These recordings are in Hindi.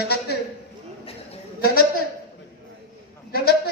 जगत जगत जगत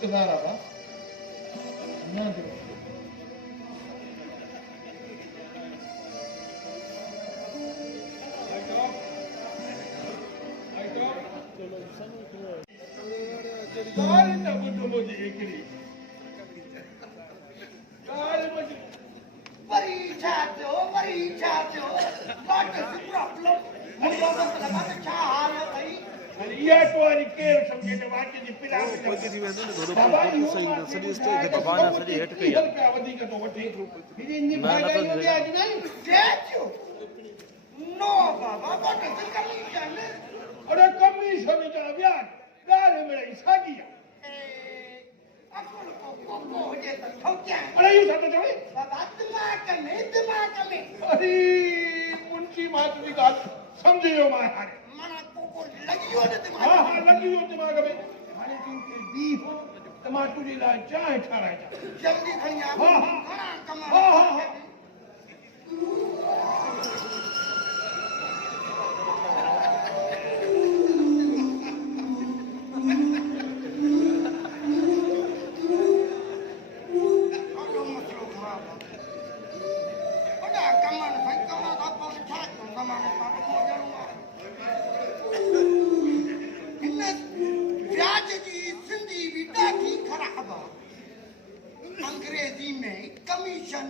इक़्तिदार आवा ना दो गाल न बुधो मुझे एकड़ी गाल मुझे वरी छा थियो व्हाट इज द प्रॉब्लम मुंहिंजो मतिलबु आहे त छा हाल आहे भई अरे ये तो वाली केर समझे ने वाक्य जी पिला कोई थी वेंदो न दोदो सही सॼी स्टेज ते दुकान सॼी हेठ कई आहे का वधी का तो वठी ना न तो स्टैच्यू नो बाबा व्हाट इज द कमीशन अरे कमीशन का ब्याज गाल में सागी अकुल को हो जे त ठोक्या अरे ये सब तो बाबा दिमाग में अरे मुंशी मात की गाल समझियो मां हारे माना को लगियो न दिमाग हां हां लगियो दिमाग में हाने तू के दी हो टमाटो जी ला चाय ठाराय जल्दी खणी आ हां हां घणा कमा हां हां अंग्रेजी में कमीशन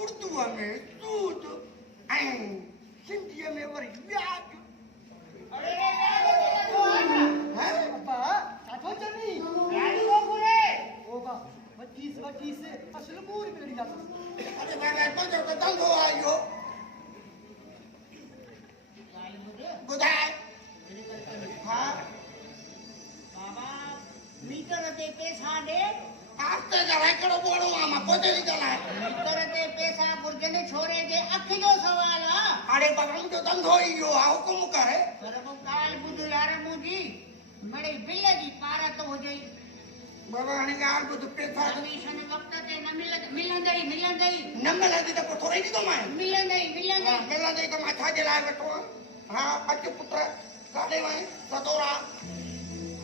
उर्दू में सूद सिंधी में वरी ब्याज मीटर ते पैसा दे आस्ते जरा करो बोलो मामा पोते निकला मीटर ते पैसा गुर्जने छोरे जे अख जो सवाल आ अरे बगम जो धंधो ही यो हुकुम करे सरबो काल बुध यार मुजी बड़े बिल दी पारत हो गई बाबा ने गाल बुध पैसा कमीशन वक्त ते न मिलंदई न मिलंदी त थोड़ी दी तो मैं मिलंदई तो माथा जे लाए वठो हां अच पुत्र काडे वए सतोरा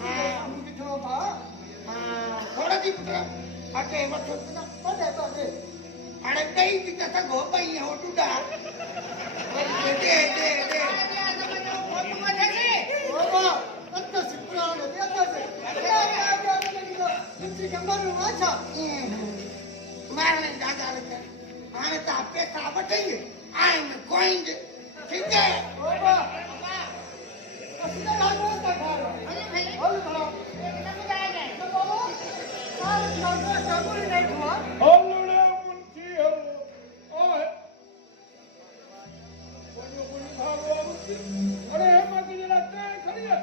हां मुझे बा थोड़ा दी पुत्र अचे वठो पदे अरे कई भी त सगो पई हो टुडा दे बाबा अत सिप्रान दे अत से तुझे कंबर वाचा मारने जागा रखे आने ता पैसा बटेंगे आई में कोइंग ठीक है बाबा असला लागो ता घर अरे भले बोल भला एकदम जाए गए तो बाबा साल छोटा साबुन नहीं हुआ होलड़े मुंशी हो ओए कोई भागो अरे मत जरा ते खड़ी है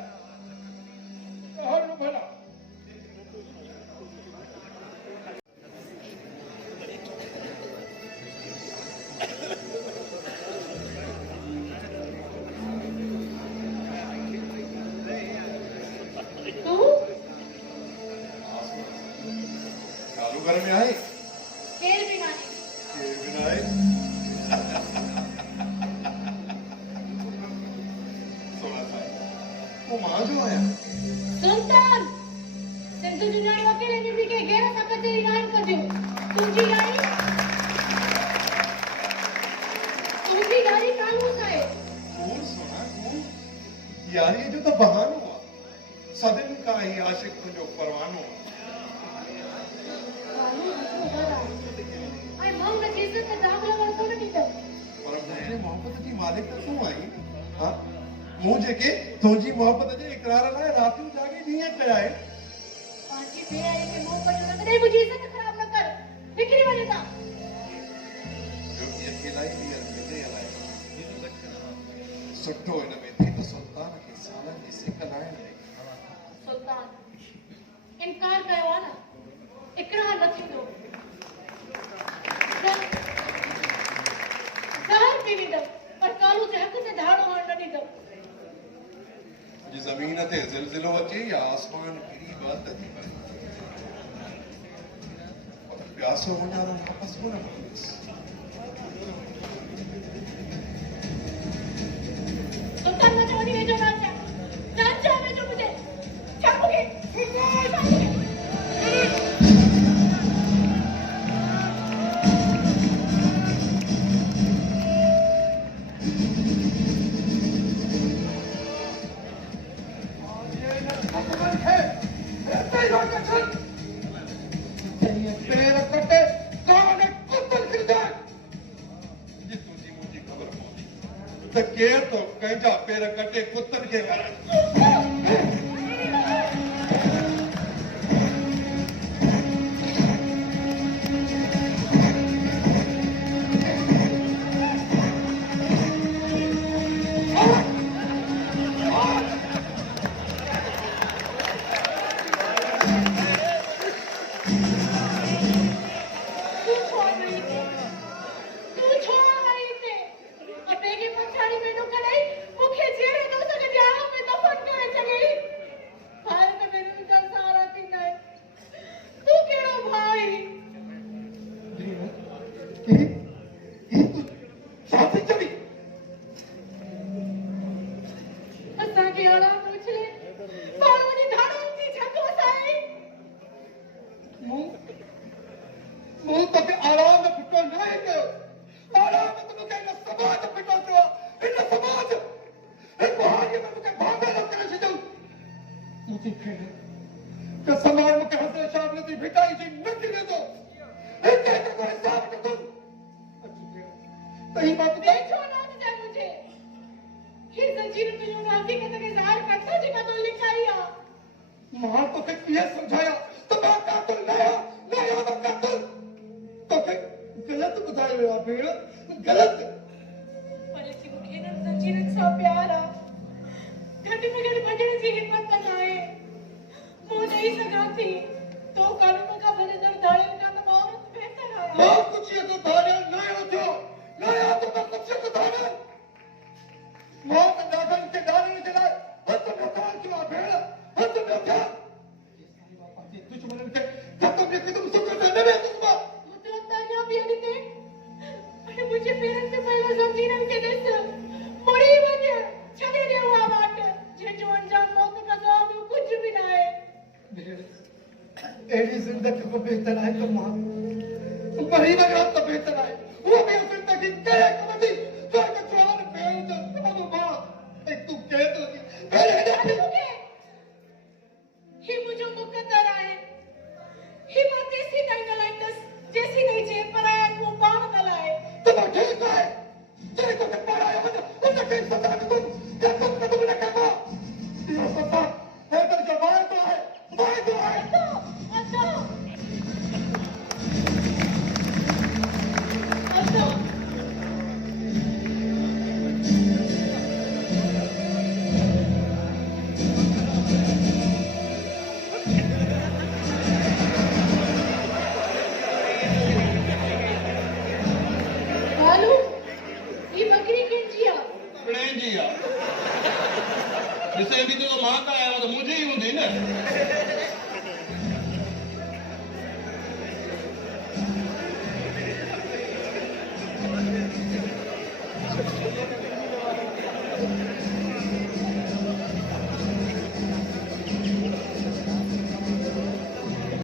हर भला चालू घर में आए केर भी ना आए वो मां जो आया सुल्तान सिंधु जुनाई वकील निधि के गैर सकते रिनाइन कर दियो तुझी गाड़ी कानून है कौन सुना कौन यार ये जो तो बहानो हुआ सदन का ही आशिक जो परवानो आई हम न चीज़ से दाखला वरतो न टीचर पर मुझे मोहब्बत की मालिक तो तू आई हां मुझे के तुझी मोहब्बत जे इकरार लाए रात में जागे नियत कराए पांची पे आई के मुंह पर लग नहीं मुझे इज्जत खराब न कर फिक्री वाले था जो ये खिलाई दिया दे आए सुठो इन में थी तो सुल्तान के सालन जी सिकलाए सुल्तान इनकार कयो ना इकरार न थींदो ज़हर पी वींदम पर कालू जे हक़ ते धाड़ो हण न ॾींदम जी ज़मीन ते ज़िलज़िलो अचे या आसमान किरी बात थी प्यासो वञारो वापस कोन मोकिलियुसि सुल्तान न चवणी वेझो न अचां न अचां वेझो मुंहिंजे छा मूंखे पंहिंजा पेर कटे कुतनि खे